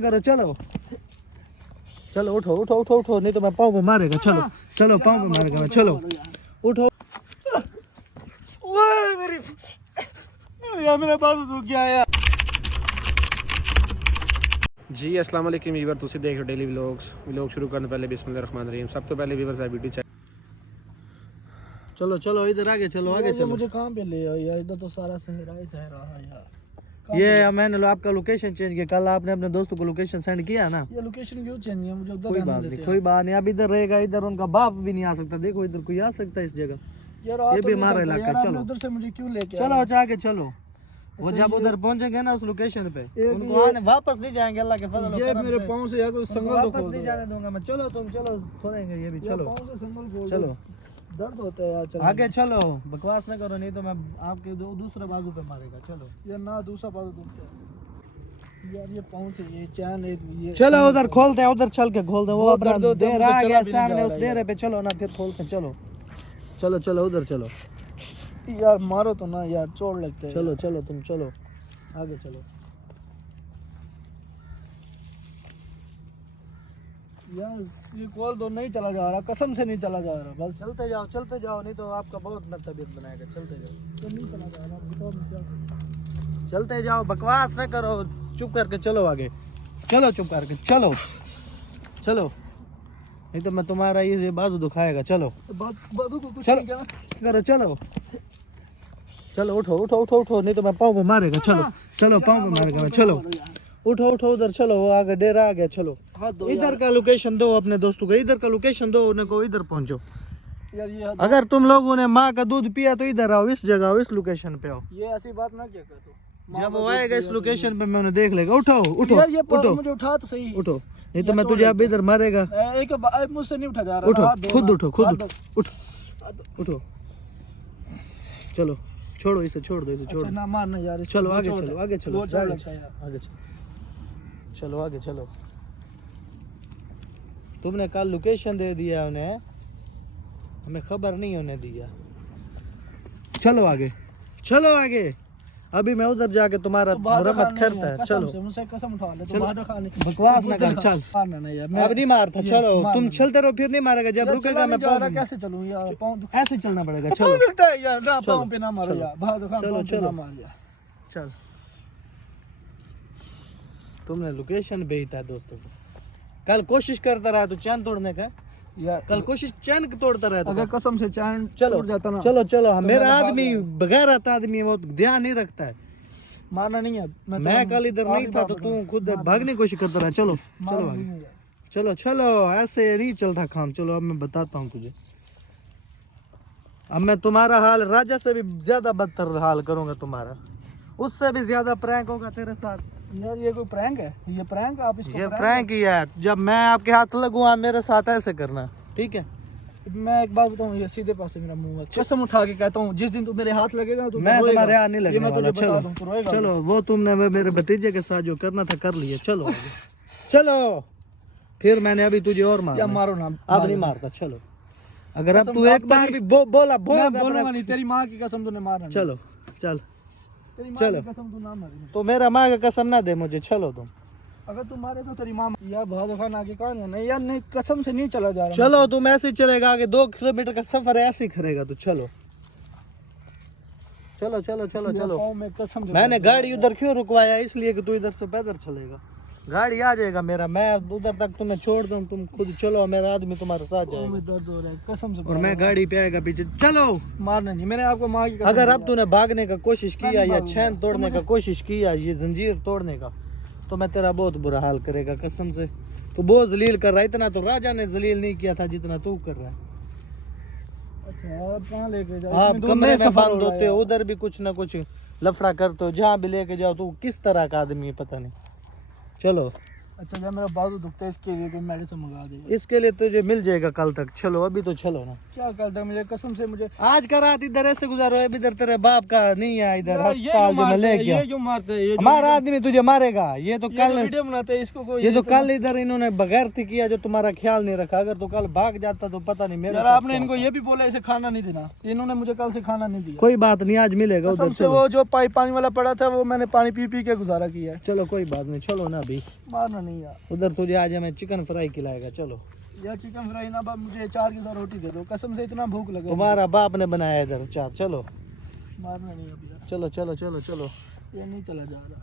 करो चलो चलो उठो उठो उठो उठो नहीं तो मैं पाँव पे मारेगा। चलो चलो पाँव पे मारेगा मैं। चलो उठो। ओए मेरी यार मेरा बाजू दुख गया यार। जी अस्सलाम वालेकुम व्यूअर, तुसी देख रहे हो डेली व्लॉग शुरू करने पहले बिस्मिल्लाहिर्रहमानिर्रहीम। सब तो पहले व्यूअर्स वीडियो चेक। चलो चलो इधर आगे चलो आगे चलो। मुझे कहाँ पे ले आओ यार, इधर तो सारा सहरा ही सहरा है यार। ये मैंने आपका लोकेशन चेंज किया। कल आपने अपने दोस्तों को लोकेशन सेंड किया ना। ये लोकेशन क्यों चेंज है? मुझे उधर कोई बात नहीं कोई बात नहीं। अब इधर रहेगा, इधर उनका बाप भी नहीं आ सकता। देखो इधर कोई आ सकता है इस जगह। यार ये भी हमारा इलाका। चलो उधर से मुझे क्यों लेके चलो आगे चलो। वो जब उधर पहुंचेंगे ना उस लोकेशन पे उनको आने वापस नहीं जाएंगे। अल्लाह के फजल ये मेरे पाँव से यार कोई संगल तो वापस नहीं जाने दूंगा मैं। चलो तुम चलो छोड़ेंगे ये भी। चलो पाँव से संगल खोल चलो दर्द होता है यार। चलो आगे चलो, बकवास ना करो नहीं तो मैं आपके दूसरे बाजू पे मारेगा। चलो यार ना दूसरा बाजू दुखता है यार। ये पाँव से ये चैन एक ये चलो उधर खोलते हैं, उधर चल के खोलते हैं। वो अपना दर्द होता है, डेरा आ मुझसे गया चला भी नहीं सामने जा उस रहा डेरे पे। चलो ना फिर खोलते हैं। चलो चलो चलो उधर चलो। यार मारो तो ना यार, चोट लगता है। चलो चलो तुम चलो आगे चलो। यार ये कॉल तो नहीं चला जा रहा, कसम से नहीं चला जा रहा। बस चलते जाओ नहीं तो आपका बहुत ना तबीयत बनाएगा। चलते जाओ तो नहीं चला जा रहा। बताओ मैं क्या करूं? चलते जाओ, बकवास ना करो। चुप करके चलो आगे। चलो चुप करके चलो चलो नहीं तो मैं तुम्हारा ये बाजू दुखाएगा। चलो बाजू को कुछ चलो नहीं क्या? करो चलो चलो उठो उठो उठो उठो नहीं तो मैं पाँव पे मारेगा। चलो चलो पाँव पे मारेगा मैं। चलो उठो उठो उधर चलो। वो आगे डेरा आ गया। चलो इधर का लोकेशन दो अपने दोस्तों को। इधर का लोकेशन दो उन्हें को। इधर पहुंचो यार ये अगर तुम लोगों ने माँ का दूध पिया तो इधर आओ, इस जगह आओ, इस लोकेशन पे आओ। ये ऐसी बात ना क्या कहते। जब वो आएगा इस लोकेशन पे मैं उन्हें देख लेगा। उठो उठो यार ये उठो मुझे उठा तो सही। उठो नहीं तो मैं तुझे अब इधर मारेगा। एक मुझसे नहीं उठा जा रहा। उठो खुद उठो खुद उठो उठो। चलो छोड़ो इसे, छोड़ दो इसे, छोड़ दो। ना मारना यार। चलो आगे चलो आगे चलो लगता है यार। आगे चलो चलो आगे चलो। तुमने कल लोकेशन दे दिया उन्हें, हमें खबर नहीं होने दिया। चलो आगे चलो आगे। अभी मैं उधर जाके तुम्हारा मुरम्मत करता है। चलो मुझसे कसम उठा ले। चलो, बहादुर खान बकवास ना कर। चल मारना नहीं यार। अब नहीं मारता। चलो तुम चलते रहो फिर नहीं मारेगा। जब रुकेगा मैं पाँव कैसे चलूं यार? पाँव ऐसे चलना पड़ेगा। चलो दुखता है यार। ना चलो, पाँव पे ना मारो चलो, यार। बहादुर खान चलो, पाँव पे चलो। ना मार यार। चल तुमने लोकेशन भेजा है दोस्तों को। कल कोशिश करता रहा तो चैन तोड़ने का। यार कल कोशिश चैन तोड़ता रहा अगर कसम से चैन चलो टूट जाता ना। चलो चलो तो मेरा मैंने आदमी बगैर आता आदमी वो ध्यान नहीं रखता है। मारना नहीं है। मैं कल इधर नहीं था तो तू खुद भागने की कोशिश करता रहा। चलो चलो आगे चलो चलो। ऐसे नहीं चलता काम। चलो अब मैं बताता हूँ तुझे। अब मैं तुम्हारा हाल राजा से भी ज्यादा बदतर हाल करूंगा तुम्हारा। उससे भी ज्यादा प्रैंक होगा तेरे साथ। यार ये कोई प्रैंक है? ये प्रैंक आप इसको ये प्रैंक ही है। जब मैं आपके हाथ लगूँ आप मेरे साथ ऐसे करना, ठीक है? मैं एक बात बताऊं, ये सीधे पास से मेरा मुंह है। कसम उठा के कहता हूँ जिस दिन तू मेरे हाथ लगेगा तो मैं तुम्हारे हाथ नहीं लगने वाला। चलो रोएगा। चलो वो तुमने मेरे भतीजे के साथ जो करना था कर लिया। चलो आगे। चलो फिर मैंने अभी तुझे और या मारा। मारो ना। अब नहीं मारता। चलो अगर अब तू एक बार भी बोला बोलूंगा नहीं। तेरी माँ की कसम तूने मारना। चलो चल तेरी माँ चलो। की कसम तू ना मारी। तो मेरा माँ का कसम ना दे मुझे। चलो तुम अगर तू मारे तो तेरी माँ यार। बहादुर खान आगे कौन है? नहीं यार नहीं, कसम से नहीं चला जा रहा। चलो तुम ऐसे ही चलेगा आगे। 2 किलोमीटर का सफर है ऐसे ही करेगा तो चलो चलो चलो चलो चलो। पाँव में कसम से मैंने गाड़ी उधर क्यों रुकवाया? इसलिए कि तू इधर से पैदल चलेगा। गाड़ी आ जाएगा मेरा, मैं उधर तक तुम्हें छोड़ दूं। तुम खुद चलो, मेरा आदमी तुम्हारे साथ पाँव जाएगा में दर्द हो रहा है कसम से। और मैं गाड़ी पे आएगा पीछे। चलो मारना नहीं। मैंने आपको माँ की कसम अगर दी अब तूने भागने का कोशिश किया या भागूंगा। चैन तोड़ने का कोशिश किया, ये जंजीर तोड़ने का, तो मैं तेरा बहुत बुरा हाल करेगा कसम से। तू बहुत जलील कर रहा है। इतना तो राजा ने जलील नहीं किया था जितना तू कर रहा है। अच्छा आप कहाँ लेके जाओ? आप कमरे में बंद होते हो, उधर भी कुछ ना कुछ लफड़ा करते हो। जहाँ भी लेके जाओ तू किस तरह का आदमी है पता नहीं। चलो अच्छा जब मेरा बाजू दुखता है इसके लिए कोई मेडिसिन मंगा दे। इसके लिए तुझे मिल जाएगा कल तक। चलो अभी तो चलो ना। क्या कल तक? मुझे कसम से मुझे आज का रात इधर ऐसे गुजारो। अभी इधर तेरे बाप का नहीं है इधर यार, अस्पताल जो मैं ले गया। ये क्यों मारते हैं? ये हमारा आदमी तुझे मारेगा। ये तो कल वीडियो बनाते हैं इसको कोई। ये तो कल इधर इन्होंने बगैरती किया जो तुम्हारा ख्याल नहीं रखा। अगर तो कल भाग जाता तो पता नहीं मेरा। यार आपने इनको ये भी बोला इसे खाना नहीं देना। इन्होंने मुझे कल से खाना नहीं दिया। कोई बात नहीं आज मिलेगा उधर। कसम से वो जो पानी वाला पड़ा था वो मैंने पानी पी पी के गुजारा किया है। चलो कोई बात नहीं। चलो ना अभी मारना नहीं। नहीं यार। उधर तुझे आज हमें चिकन फ्राई खिलाएगा। चलो यार चिकन फ्राई ना बाप, मुझे 4 के साथ रोटी दे दो, कसम से इतना भूख लगा। तुम्हारा बाप ने बनाया इधर 4। चलो मारना नहीं अभी यार, चलो चलो चलो चलो, ये नहीं चला जा रहा।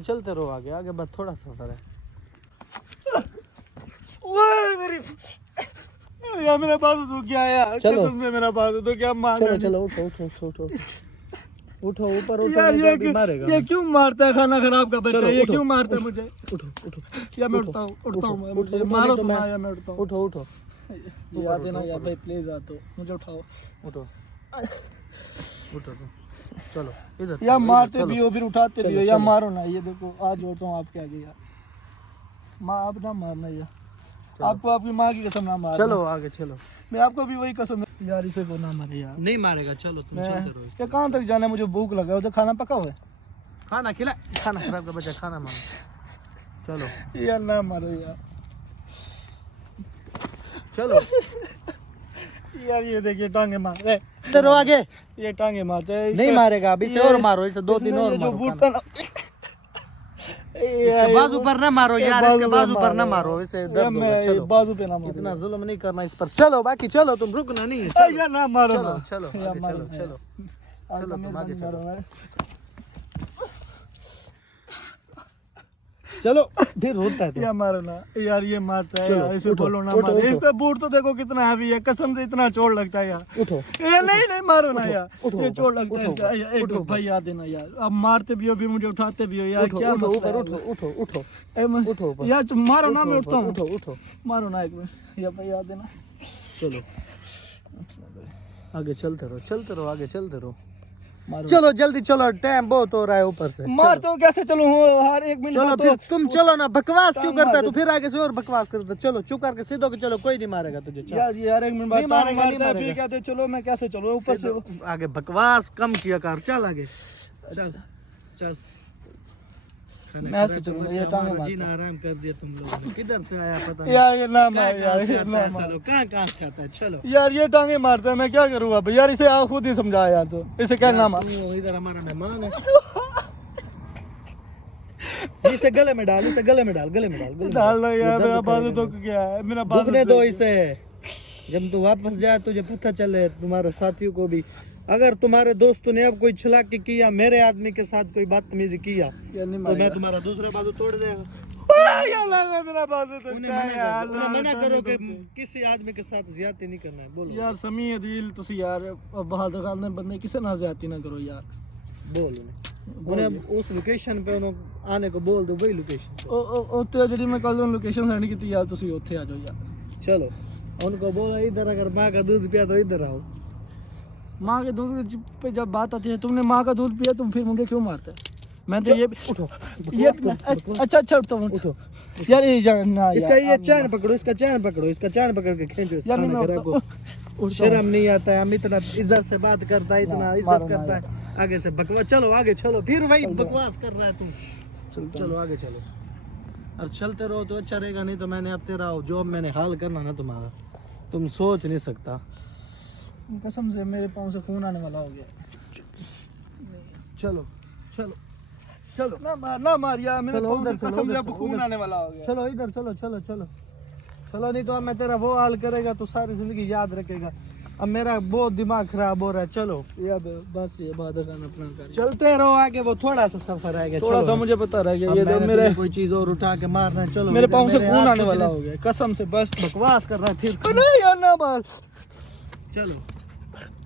चलते रहो आगे आगे, बस थोड़ा सफर है। ओए मेरी यार, मेरा बाजू तो क्या यार, चलो। कसम से मेरा बाजू तो क्या मार। चलो चलो, उठो उठो उठो उठो उठो, ऊपर उठो, यार नहीं तो ये अभी मारेगा। ये क्यों मारता है खाना खराब का बच्चा, चलो, ये उठो, क्यों मारता है मुझे। उठो उठो या मैं उठो, उठता हूँ उठो, मैं, उठो, मुझे उठो, मारो नहीं तो तो ना, मैं- या मैं उठता हूँ। उठो उठो याद देना यार भाई, प्लीज आ तो मुझे उठाओ। उठो उठो। चलो इधर या चलो, इधर मारते चलो। भी हो फिर उठाते भी चलो, हो, या चलो। मारो ना। ये देखो आज जोड़ता हूँ आपके आगे यार, माँ आप ना मारना यार, आपको आपकी माँ की कसम ना मार। चलो आगे चलो। मैं आपको भी वही कसम यार, इसे को ना मारे यार। नहीं मारेगा, चलो तुम चलते रहो। ये कहाँ तक जाना है, मुझे भूख लगा है, उधर खाना पका हुआ है। खाना खिला, खाना खराब का बच्चा खाना मांगे। चलो यार ना मारो यार। चलो यार ये देखिए टांगे मार रहे, चलो आगे। ये टांगे मारते हैं। नहीं मारेगा, अभी से और मारो, इसे 2-3 और जो मारो। बूट खाना। पहना इसके बाजू पर ना मारो यार, इसके बाजू पर ना मारो। मारो, इसे यार दर्द होगा। मैं चलो बाजू पे ना मारो। इतना जुल्म नहीं करना इस पर। चलो बाकी चलो, तुम रुकना नहीं है। चलो यार ना मारो चलो ना। चलो यार आगे, मारो चलो ना चलो यार। चलो, तुम आगे चलो। चलो फिर होता है तो। यार मारो ना यार, ये मारता है चलो, यार, इसे उठो, बोलो ना उठो, मारो। उठो। इसका बूट तो देखो कितना हैवी है, कसम से इतना चोट लगता है यार। उठो ये नहीं मारो ना उठो, यार, उठो ये ऊपर, चोट लगता है उठो इसका। ऊपर, एक उठो भाई याद देना यार, अब मारते भी हो फिर मुझे उठाते भी हो यार, उठो क्या उठो मसला ऊपर, है उठो उठो उठो उठो ऊपर। यार, तुम मारो ना, उठो मैं ऊपर, उठता हूँ। उठो उठो। मारो ना एक मिनट, या भाई याद देना। चलो आगे चलते रहो आगे चलते रहो। मारो चलो जल्दी चलो, टाइम बहुत हो रहा है ऊपर से। मारते हो कैसे चलो हर एक मिनट चलो बाद फिर तो तुम चलो ना, बकवास क्यों टांग करता है मार तू? फिर आगे से और बकवास करता है। चलो चुप करके सीधो के चलो, कोई नहीं मारेगा तुझे। चल यार यार एक मिनट बाद नहीं टांग मारेगा, नहीं मारता है, फिर मारेगा। कहते चलो, मैं कैसे चलूं ऊपर से। सीधो आगे बकवास कम किया कर। चल आगे चल चल। मैं ऐसे चलूंगा, ये टांगे मारता जीना है। आराम कर दिया तुम लोगों ने। किधर से आया पता नहीं, यार ये ना मार यार, कहाँ से ये आता ना है मार सालों, कहाँ से आता है। चलो यार, ये टांगे मारता है, मैं क्या करूँ अब यार, इसे आप खुद ही समझाया यार, तो इसे क्या यार, ना मार। तू इधर हमारा मेहमान है। इसे गले में डाल, इसे गले में डाल, गले में डाल, गले में डाल लो ये यार, दर्द मेरा बाजू करेगा। दुख गया है, मेरा बाजू दुखने दुख दो गया। इसे, जब तू वापस जाए तुझे पता चले, तुम्हारे साथियों को भी। अगर तुम्हारे दोस्तों ने अब कोई छलाकी किया, मेरे आदमी के साथ कोई बदतमीजी किया, यार नहीं तो मारेगा। मैं तुम्हारा दूसरा बाजू तोड़ देगा। यार लगा मेरा बाजू दुख उन्हें गया है यार, उन्हें मना करो कि दुख गया। किसी आदमी के साथ ज्यादती नहीं करना है। बोलो यार समी अदील तुसी यार बहादुर खान ने बंदे किसे ना ज्यादती ना करो यार। बोल उन्हें उस लोकेशन पे उन्हें आने को बोल दो, वही लोकेशन। ਉੱਤੇ ਜਿਹੜੀ ਮੈਂ ਕੱਲ ਨੂੰ ਲੋਕੇਸ਼ਨ ਸੈਂਡ ਕੀਤੀ ਯਾਰ, ਤੁਸੀਂ ਉੱਥੇ ਆ ਜਾਓ यार। चलो उनको बोला इधर अगर माँ का दूध पिया तो इधर आओ। माँ के दूध पे जब बात आती है, तुमने माँ का दूध पिया, तुम फिर मुझे क्यों मारते हैं? मैं तो ये उठो ये अच्छा अच्छा उठता हूँ। उठो। यार ये जानना इसका ये चैन पकड़ो, इसका चैन पकड़ो, इसका चैन पकड़ के खींचो इस यार नहीं खाने मैं खराब को। उठता शर्म नहीं आता है? हम इतना इज्जत से बात करता है, इतना ना, इज्जत मारो ना करता है, आगे से बकवास। चलो आगे चलो, फिर वही बकवास कर रहा है तू। चलो आगे चलो। अब चलते रहो तो अच्छा रहेगा, नहीं तो मैंने अब तेरा जॉब मैंने हाल करना ना तुम्हारा, तुम सोच नहीं सकता। कसम से मेरे पाँव से खून आने वाला हो गया। चलो चलो चलो ना मार यार, मेरे चलो पाँव से उधर चलो, कसम से उधर अब चलो, खून उधर। आने वाला हो गया। चलो इधर चलो चलो चलो चलो, नहीं तो अब मैं तेरा वो हाल करेगा तो सारी जिंदगी याद रखेगा। अब मेरा बहुत दिमाग खराब हो रहा है। चलो यार बस ये बहादुर खान अपना कर। चलते रहो आगे, वो थोड़ा सा सफर आएगा। थोड़ा चलो। सा मुझे पता रह गया, अब ये मैंने मेरे तुझे कोई चीज और उठा के मारना है। चलो मेरे इधर पाँव से मेरे खून हाथ आने कुछ वाला नहीं- हो गया, कसम से बस। बकवास कर रहा है फिर। नहीं यार ना मार। चलो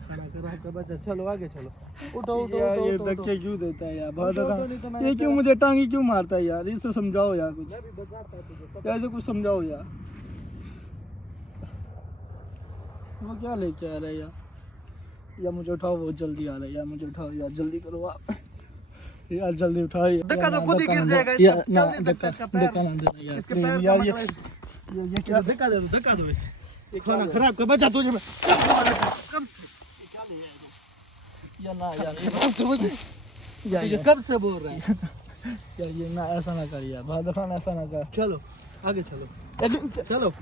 खाना खराब का बच्चा, चलो आगे चलो। उठो उठो यार उठो, ये उठो, उठो। धक्के क्यों देता है यार उठो, बहादुर उठो, खान? नहीं तो मैंने ये क्यों तेरा- मुझे टांगी क्यों मारता है यार? इसे समझाओ यार कुछ, मैं भी बताता हूँ तुझे। यार इसे कुछ समझाओ यार। वो क्या लेके आ रहा है यार? यार मुझे उठाओ, बहुत जल्दी आ रहा है यार, मुझे उठाओ यार, जल्दी करो आप यार, जल्दी उठाओ यार। धक्का तो खुद ही गिर जाएगा, इसका यार चल ना, नहीं सकता, इसका पैर- धक्का ना देना यार, इसके प्लीज पैर का यार। मतलब क्या? धक्का दे दो, धक्का दो इसे। खाना खराब का बच्चा तुझे कब से यार ना यार तुझे कब से बोल रहा है? यार ये ना, ऐसा ना कर यार बहादुर खान, ऐसा ना कर। चलो आगे चलो चलो।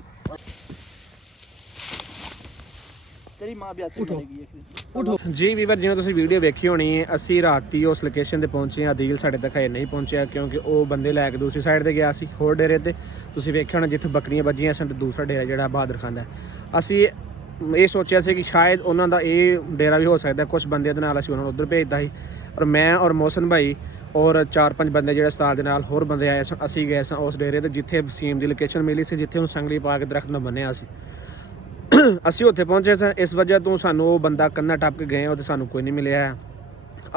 तेरी मां भी ऐसे करेगी एक दिन। ਉਠੋ ਜੀ ਵੀਵਰ, ਜਿਵੇਂ ਤੁਸੀਂ ਵੀਡੀਓ ਵੇਖੀ ਹੋਣੀ ਹੈ, ਅਸੀਂ ਰਾਤੀ ਉਸ ਲੋਕੇਸ਼ਨ ਤੇ ਪਹੁੰਚੇ ਹਾਂ। ਅਦੀਲ ਸਾਡੇ ਤੱਕ ਹਜੇ ਨਹੀਂ ਪਹੁੰਚਿਆ ਕਿਉਂਕਿ ਉਹ ਬੰਦੇ ਲੈ ਕੇ ਦੂਸਰੀ ਸਾਈਡ ਤੇ ਗਿਆ ਸੀ, ਹੋਰ ਡੇਰੇ ਤੇ। ਤੁਸੀਂ ਵੇਖਿਆ ਹੋਣਾ ਜਿੱਥੇ ਬੱਕਰੀਆਂ ਵੱਜੀਆਂ ਸਨ ਤੇ ਦੂਸਰਾ ਡੇਰਾ ਜਿਹੜਾ ਬਹਾਦਰ ਖਾਨ ਦਾ। ਅਸੀਂ ਇਹ ਸੋਚਿਆ ਸੀ ਕਿ ਸ਼ਾਇਦ ਉਹਨਾਂ ਦਾ ਇਹ ਡੇਰਾ ਵੀ ਹੋ ਸਕਦਾ। ਕੁਝ ਬੰਦਿਆਂ ਦੇ ਨਾਲ ਅਸੀਂ ਉਹਨਾਂ ਨੂੰ ਉੱਧਰ ਭੇਜਦਾ ਸੀ, ਔਰ ਮੈਂ ਔਰ ਮੋਹਸਨ ਭਾਈ ਔਰ 4-5 ਬੰਦੇ ਜਿਹੜੇ ਉਸਤਾਦ ਦੇ ਨਾਲ ਹੋਰ ਬੰਦੇ ਆਏ ਸਨ। ਅਸੀਂ ਗਏ ਸਾਂ ਉਸ ਡੇਰੇ ਤੇ ਜਿੱਥੇ ਵਸੀਮ ਦੀ ਲੋਕੇਸ਼ਨ ਮਿਲੀ ਸੀ, ਜਿੱਥੇ ਉਹ ਸੰਗਲੀ ਪਾ ਕੇ ਦਰਖਤ ਨਾਲ ਬੰਨਿਆ ਸੀ। ਅਸੀਂ ਉੱਥੇ ਪਹੁੰਚੇ ਸਾਂ, ਇਸ ਵਜ੍ਹਾ ਤੋਂ ਸਾਨੂੰ ਉਹ ਬੰਦਾ ਕੰਨਾ ਟੱਪ ਕੇ ਗਏ, ਉਹ ਤੇ ਸਾਨੂੰ ਕੋਈ ਨਹੀਂ ਮਿਲਿਆ।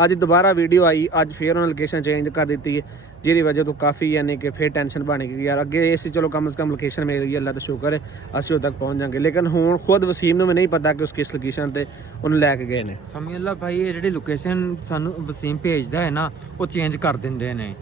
ਅੱਜ ਦੁਬਾਰਾ ਵੀਡੀਓ ਆਈ, ਅੱਜ ਫੇਰ ਉਹਨਾਂ ਲੋਕੇਸ਼ਨ ਚੇਂਜ ਕਰ ਦਿੱਤੀ ਹੈ, ਜਿਹਦੀ ਵਜ੍ਹਾ ਤੋਂ ਕਾਫੀ ਯਾਨੀ ਕਿ ਫੇਰ ਟੈਨਸ਼ਨ ਬਣ ਗਈ ਯਾਰ। ਅੱਗੇ ਇਹ ਸੀ ਚਲੋ ਕਮ ਸੇ ਕਮ ਲੋਕੇਸ਼ਨ ਮਿਲ ਗਈ, ਅੱਲਾ ਦਾ ਸ਼ੁਕਰ ਹੈ ਅਸੀਂ ਉਦੋਂ ਤੱਕ ਪਹੁੰਚ ਜਾਵਾਂਗੇ। ਲੇਕਿਨ ਹੁਣ ਖੁਦ ਵਸੀਮ ਨੂੰ ਵੀ ਨਹੀਂ ਪਤਾ ਕਿ ਉਸ ਕਿਸ ਲੋਕੇਸ਼ਨ ਤੇ ਉਹਨੂੰ ਲੈ ਕੇ ਗਏ ਨੇ। ਸਮਝ ਲਾ ਭਾਈ, ਇਹ ਜਿਹੜੀ ਲੋਕੇਸ਼ਨ ਸਾਨੂੰ ਵਸੀਮ ਭੇਜਦਾ ਹੈ ਨਾ, ਉਹ ਚੇਂਜ ਕਰ ਦਿੰਦੇ ਨੇ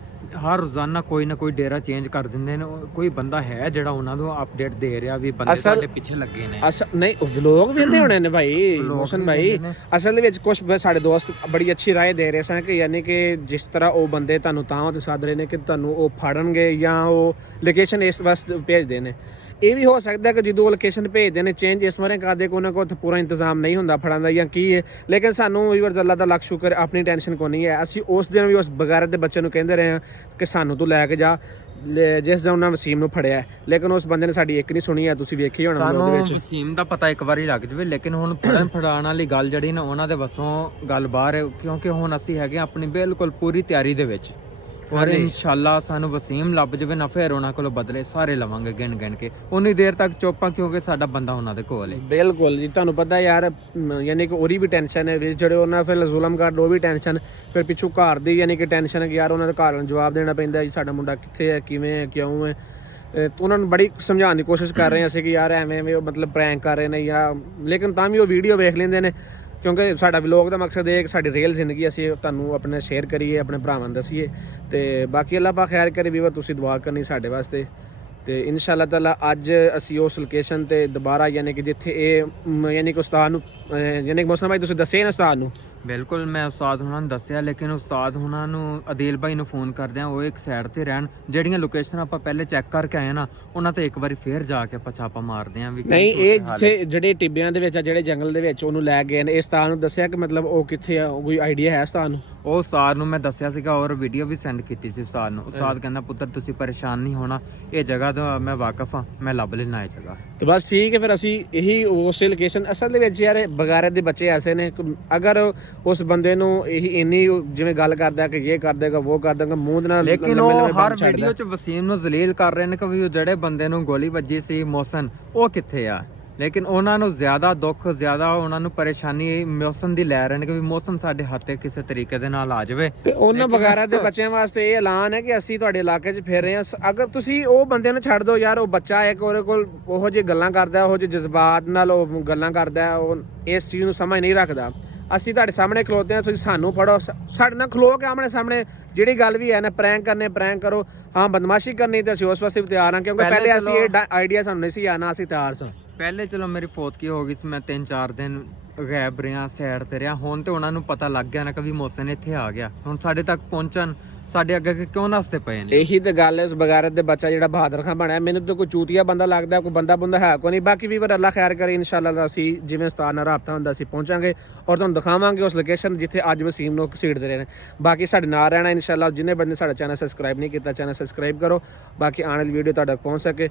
ਹਰ ਰੋਜ਼ਾਨਾ। ਕੋਈ ਨਾ ਕੋਈ ਡੇਰਾ ਚੇਂਜ ਕਰ ਦਿੰਦੇ ਨੇ। ਕੋਈ ਬੰਦਾ ਹੈ ਜਿਹੜਾ ਉਹਨਾਂ ਨੂੰ ਅਪਡੇਟ ਦੇ ਰਿਹਾ ਵੀ ਬੰਦੇ ਤੁਹਾਡੇ ਪਿੱਛੇ ਲੱਗੇ ਨੇ। ਨਹੀਂ, ਉਹ ਵਲੋਗ ਵੇਂਦੇ ਹੋਣੇ ਨੇ ਭਾਈ ਮੋਹਸਨ ਭਾਈ। ਅਸਲ ਦੇ ਵਿੱਚ ਕੁਝ ਸਾਡੇ ਦੋਸਤ ਬੜੀ ਅੱਛੀ ਰਾਏ ਦੇ ਰਹੇ ਸਨ ਕਿ ਯਾਨੀ ਕਿ ਜਿਸ ਤਰ੍ਹਾਂ ਉਹ ਬੰਦੇ ਤੁਹਾਨੂੰ ਤਾਂ ਸੱਦ ਰਹੇ ਨੇ ਕਿ ਤੁਹਾਨੂੰ ਉਹ ਫੜਨਗੇ ਜਾਂ ਉਹ ਲੋਕੇਸ਼ਨ ਇਸ ਵਾਸਤੇ ਭੇਜਦੇ ਨੇ। ਇਹ ਵੀ ਹੋ ਸਕਦਾ ਕਿ ਜਦੋਂ ਉਹ ਲੋਕੇਸ਼ਨ ਭੇਜਦੇ ਨੇ ਚੇਂਜ ਇਸ ਬਾਰੇ ਕਰਦੇ ਕਿ ਉਹਨਾਂ ਕੋਲ ਪੂਰਾ ਇੰਤਜ਼ਾਮ ਨਹੀਂ ਹੁੰਦਾ ਫੜਨ ਦਾ ਜਾਂ ਕੀ ਹੈ। ਲੇਕਿਨ ਸਾਨੂੰ ਵੀਵਰਸ ਅੱਲਾ ਦਾ ਲੱਖ ਸ਼ੁਕਰ, ਆਪਣੀ ਟੈਨਸ਼ਨ ਕੋਈ ਨਹੀਂ ਹੈ। ਅਸੀਂ ਉਸ ਦਿਨ ਵੀ ਉਸ ਬਗੈਰਤ ਦੇ ਬੱਚੇ ਨੂੰ ਕਹਿੰਦੇ ਰਹੇ ਹਾਂ ਕਿ ਸਾਨੂੰ ਤੂੰ ਲੈ ਕੇ ਜਾ, ਜਿਸ ਦਿਨ ਉਹਨਾਂ ਵਸੀਮ ਨੂੰ ਫੜਿਆ। ਲੇਕਿਨ ਉਸ ਬੰਦੇ ਨੇ ਸਾਡੀ ਇੱਕ ਨਹੀਂ ਸੁਣੀ ਹੈ, ਤੁਸੀਂ ਵੇਖੀ ਹੋਣਾ ਉਹਦੇ ਸਾਨੂੰ ਵਿੱਚ। ਵਸੀਮ ਦਾ ਪਤਾ ਇੱਕ ਵਾਰੀ ਲੱਗ ਜਵੇ, ਲੇਕਿਨ ਹੁਣ ਫੜਾਉਣ ਵਾਲੀ ਗੱਲ ਜਿਹੜੀ ਨਾ ਉਹਨਾਂ ਦੇ ਵੱਸੋਂ ਗੱਲ ਬਾਹਰ ਹੈ, ਕਿਉਂਕਿ ਹੁਣ ਅਸੀਂ ਹੈਗੇ ਆਪਣੀ ਬਿਲਕੁਲ ਪੂਰੀ ਤਿਆਰੀ ਦੇ ਵਿੱਚ। ਔਰ ਇਨਸ਼ਾਅੱਲਾ ਸਾਨੂੰ ਵਸੀਮ ਲੱਭ ਜਵੇ ਨਾ, ਫਿਰ ਉਹਨਾਂ ਕੋਲੋਂ ਬਦਲੇ ਸਾਰੇ ਲਵਾਂਗੇ ਗਿਣ ਗਿਣ ਕੇ। ਉਨੀ ਦੇਰ ਤੱਕ ਚੁੱਪਾਂ ਕਿਉਂਕਿ ਸਾਡਾ ਬੰਦਾ ਉਹਨਾਂ ਦੇ ਕੋਲ ਹੈ। ਬਿਲਕੁਲ ਜੀ, ਤੁਹਾਨੂੰ ਪਤਾ ਯਾਰ ਯਾਨੀ ਕਿ ਉਹਦੀ ਵੀ ਟੈਨਸ਼ਨ ਹੈ, ਜਿਹੜੇ ਉਹਨਾਂ ਫਿਰ ਜ਼ੁਲਮ ਕਰਦੇ ਉਹ ਵੀ ਟੈਨਸ਼ਨ, ਫਿਰ ਪਿੱਛੋਂ ਘਰ ਦੀ ਯਾਨੀ ਕਿ ਟੈਨਸ਼ਨ ਹੈ ਕਿ ਯਾਰ ਉਹਨਾਂ ਦੇ ਘਰ ਨੂੰ ਜਵਾਬ ਦੇਣਾ ਪੈਂਦਾ ਜੀ ਸਾਡਾ ਮੁੰਡਾ ਕਿੱਥੇ ਹੈ, ਕਿਵੇਂ ਹੈ, ਕਿਉਂ ਹੈ। ਉਹਨਾਂ ਨੂੰ ਬੜੀ ਸਮਝਾਉਣ ਦੀ ਕੋਸ਼ਿਸ਼ ਕਰ ਰਹੇ ਹਾਂ ਅਸੀਂ ਕਿ ਯਾਰ ਐਵੇਂ ਉਹ ਮਤਲਬ ਪ੍ਰੈਂਕ ਕਰ ਰਹੇ ਨੇ ਜਾਂ, ਲੇਕਿਨ ਤਾਂ ਵੀ ਉਹ ਵੀਡੀਓ ਵੇਖ ਲੈਂਦੇ ਨੇ ਕਿਉਂਕਿ ਸਾਡਾ ਵਲੋਗ ਦਾ ਮਕਸਦ ਇਹ ਹੈ ਕਿ ਸਾਡੀ ਰੀਅਲ ਜ਼ਿੰਦਗੀ ਅਸੀਂ ਤੁਹਾਨੂੰ ਆਪਣੇ ਸ਼ੇਅਰ ਕਰੀਏ, ਆਪਣੇ ਭਰਾਵਾਂ ਨੂੰ ਦਸੀਏ। ਤੇ ਬਾਕੀ ਅੱਲਾਹ ਪਾਕ ਖੈਰ ਕਰੇ ਵੀਵਰ, ਤੁਸੀਂ ਦੁਆ ਕਰਨੀ ਸਾਡੇ ਵਾਸਤੇ। ਤੇ ਇਨਸ਼ਾਅੱਲਾ ਤਾਲਾ ਅੱਜ ਅਸੀਂ ਉਸ ਲੋਕੇਸ਼ਨ ਤੇ ਦੁਬਾਰਾ ਯਾਨੀ ਕਿ ਜਿੱਥੇ ਇਹ ਯਾਨੀ ਕਿ ਉਸਤਾਦ ਨੂੰ ਯਾਨੀ ਕਿ ਮੋਹਸਨ ਭਾਈ ਤੁਸੀਂ ਦੱਸਿਆ ਨਾ ਉਸਤਾਦ ਨੂੰ। ਬਿਲਕੁਲ, ਮੈਂ ਉਸਤਾਦ ਹੁਣਾਂ ਨੂੰ ਦੱਸਿਆ, ਲੇਕਿਨ ਉਸਤਾਦ ਹੁਣਾਂ ਨੂੰ ਅਦੀਲ ਭਾਈ ਨੂੰ ਫੋਨ ਕਰਦੇ ਆ, ਉਹ ਇੱਕ ਸਾਈਡ ਤੇ ਰਹਿਣ। ਜਿਹੜੀਆਂ ਲੋਕੇਸ਼ਨ ਆਪਾਂ ਪਹਿਲੇ ਚੈੱਕ ਕਰਕੇ ਆਏ ਨਾ, ਉਹਨਾਂ ਤੇ ਇੱਕ ਵਾਰੀ ਫੇਰ ਜਾ ਕੇ ਆਪਾਂ ਛਾਪਾ ਮਾਰਦੇ ਆ ਵੀ ਨਹੀਂ। ਇਹ ਜਿੱਥੇ ਜਿਹੜੇ ਟਿੱਬਿਆਂ ਦੇ ਵਿੱਚ ਆ, ਜਿਹੜੇ ਜੰਗਲ ਦੇ ਵਿੱਚ ਉਹਨੂੰ ਲੈ ਗਏ ਨੇ, ਇਸ ਉਸਤਾਦ ਨੂੰ ਦੱਸਿਆ ਕਿ ਮਤਲਬ ਉਹ ਕਿੱਥੇ ਆ, ਕੋਈ ਆਈਡੀਆ ਹੈ ਉਸਤਾਦ ਨੂੰ? ਉਹ ਉਸਤਾਦ ਨੂੰ ਮੈਂ ਦੱਸਿਆ ਸੀਗਾ ਔਰ ਵੀਡੀਓ ਵੀ ਸੈਂਡ ਕੀਤੀ ਸੀ ਉਸਤਾਦ ਨੂੰ। ਉਸਤਾਦ ਕਹਿੰਦਾ ਪੁੱਤਰ ਤੁਸੀਂ ਪਰੇਸ਼ਾਨ ਨਹੀਂ ਹੋਣਾ, ਇਹ ਜਗ੍ਹਾ ਤੋਂ ਮੈਂ ਵਾਕਿਫ ਹਾਂ, ਮੈਂ ਲੱਭ ਲੈਣਾ ਇਹ ਜਗ੍ਹਾ। ਤੇ ਬਸ ਠੀਕ ਹੈ, ਫਿਰ ਅਸੀਂ ਇਹੀ ਉਸੇ ਲੋਕੇਸ਼ਨ। ਅਸਲ ਦੇ ਵਿੱਚ ਯਾਰ ਬਗਾਰਤ ਦੇ ਬੱਚੇ ਐਸੇ ਨੇ, ਅਗਰ ਉਸ ਬੰਦੇ ਨੂੰ ਇਹੀ ਇੰਨੀ ਜਿਵੇਂ ਗੱਲ ਕਰਦਾ ਕਿ ਇਹ ਕਰ ਦੇਗਾ ਉਹ ਕਰ ਦੇਗਾ ਮੂੰਹ ਦੇ ਨਾਲ, ਲੇਕਿਨ ਉਹ ਹਰ ਵੀਡੀਓ 'ਚ ਵਸੀਮ ਨੂੰ ਜ਼ਲੀਲ ਕਰ ਰਹੇ ਨੇ ਕਿ ਵੀ ਉਹ ਜਿਹੜੇ ਬੰਦੇ ਨੂੰ ਗੋਲੀ ਵੱਜੀ ਸੀ ਮੋਹਸਨ, ਉਹ ਕਿੱਥੇ ਆ। ਲੇਕਿਨ ਉਹਨਾਂ ਨੂੰ ਜ਼ਿਆਦਾ ਦੁੱਖ, ਜ਼ਿਆਦਾ ਉਹਨਾਂ ਨੂੰ ਪਰੇਸ਼ਾਨੀ ਮੋਹਸਨ ਦੀ ਲੈ ਰਹੇ ਨੇ ਕਿ ਵੀ ਮੋਹਸਨ ਸਾਡੇ ਹੱਥੇ ਕਿਸੇ ਤਰੀਕੇ ਦੇ ਨਾਲ ਆ ਜਾਵੇ। ਤੇ ਉਹਨਾਂ ਬਗਾਰਤ ਦੇ ਬੱਚਿਆਂ ਵਾਸਤੇ ਇਹ ਐਲਾਨ ਹੈ ਕਿ ਅਸੀਂ ਤੁਹਾਡੇ ਇਲਾਕੇ 'ਚ ਫਿਰ ਰਹੇ ਹਾਂ। ਅਗਰ ਤੁਸੀਂ ਉਹ ਬੰਦੇ ਨੂੰ ਛੱਡ ਦਿਓ ਯਾਰ, ਉਹ ਬੱਚਾ ਹੈ ਕਿ ਉਹਦੇ ਕੋਲ ਉਹੋ ਜਿਹੀ ਗੱਲਾਂ ਕਰਦਾ, ਉਹੋ ਜਿਹੇ ਜਜ਼ਬਾਤ ਨਾਲ ਉਹ ਗੱਲਾਂ ਕਰਦਾ, ਉਹ ਇਸ ਚੀਜ਼ ਨੂੰ ਸਮਝ ਨਹੀਂ ਰੱਖਦਾ। ਅਸੀਂ ਤੁਹਾਡੇ ਸਾਹਮਣੇ ਖਲੋਤੇ ਹਾਂ, ਤੁਸੀਂ ਸਾਨੂੰ ਫੜੋ, ਸਾਡੇ ਨਾਲ ਖਲੋ ਕੇ ਆਮਣੇ ਸਾਹਮਣੇ ਜਿਹੜੀ ਗੱਲ ਵੀ ਹੈ ਨਾ, ਪ੍ਰੈਂਕ ਕਰਨੇ ਪ੍ਰੈਂਕ ਕਰੋ, ਹਾਂ ਬਦਮਾਸ਼ੀ ਕਰਨੀ ਤੇ ਅਸੀਂ ਉਸ ਵਾਸਤੇ ਵੀ ਤਿਆਰ ਹਾਂ। ਕਿਉਂਕਿ ਪਹਿਲੇ ਅਸੀਂ ਇਹ ਆਈਡੀਆ ਸਾਨੂੰ ਨਹੀਂ ਸੀ ਆਣਾ, ਅਸੀਂ ਤਿਆਰ ਸਾਂ। ਪਹਿਲੇ ਚਲੋ ਮੇਰੀ ਫੌਤਗੀ ਹੋ ਗਈ ਸੀ, ਮੈਂ 3-4 ਦਿਨ ਗਾਇਬ ਰਿਹਾ, ਸਾਈਡ ਤੇ ਰਿਹਾ। ਹੁਣ ਤੇ ਉਹਨਾਂ ਨੂੰ ਪਤਾ ਲੱਗ ਗਿਆ ਨਾ ਕਿ ਵੀ ਮੋਹਸਨ ਇੱਥੇ ਆ ਗਿਆ। ਹੁਣ ਸਾਡੇ ਤੱਕ ਪਹੁੰਚਣ, ਸਾਡੇ ਅੱਗੇ ਕਿਉਂ ਨਸਤੇ ਪਏ ਨੇ। ਇਹੀ ਤੇ ਗੱਲ ਹੈ, ਉਸ ਬਗਾਰਤ ਦੇ ਬੱਚਾ ਜਿਹੜਾ ਬਹਾਦਰ ਖਾਨ ਬਣਿਆ, ਮੈਨੂੰ ਤਾਂ ਕੋਈ ਚੂਤੀਆ ਬੰਦਾ ਲੱਗਦਾ, ਕੋਈ ਬੰਦਾ ਬੁੰਦਾ ਹੈ ਕੋਈ ਨਹੀਂ। ਬਾਕੀ ਵੀ ਅੱਲਾ ਖੈਰ ਕਰੇ, ਇਨਸ਼ਾਅੱਲਾ ਅਸੀਂ ਜਿਵੇਂ ਉਸਤਾਦ ਨਾਲ ਰਾਬਤਾ ਹੁੰਦਾ ਅਸੀਂ ਪਹੁੰਚਾਂਗੇ ਔਰ ਤੁਹਾਨੂੰ ਦਿਖਾਵਾਂਗੇ ਉਸ ਲੋਕੇਸ਼ਨ ਜਿੱਥੇ ਅੱਜ ਵਸੀਮ ਨੂੰ ਘਸੀੜਦੇ ਰਹੇ ਨੇ। ਬਾਕੀ ਸਾਡੇ ਨਾਲ ਰਹਿਣਾ ਇਨਸ਼ਾਅੱਲਾ। ਜਿੰਨੇ ਬੰਦੇ ਸਾਡਾ ਚੈਨਲ ਸਬਸਕ੍ਰਾਈਬ ਨਹੀਂ ਕੀਤਾ, ਚੈਨਲ ਸਬਸਕ੍ਰਾਈਬ ਕਰੋ, ਬਾਕੀ ਆਉਣ ਵਾਲੀ ਵੀਡੀਓ ਤੁਹਾਡੇ ਤੱਕ ਪਹੁੰਚ ਸਕੇ।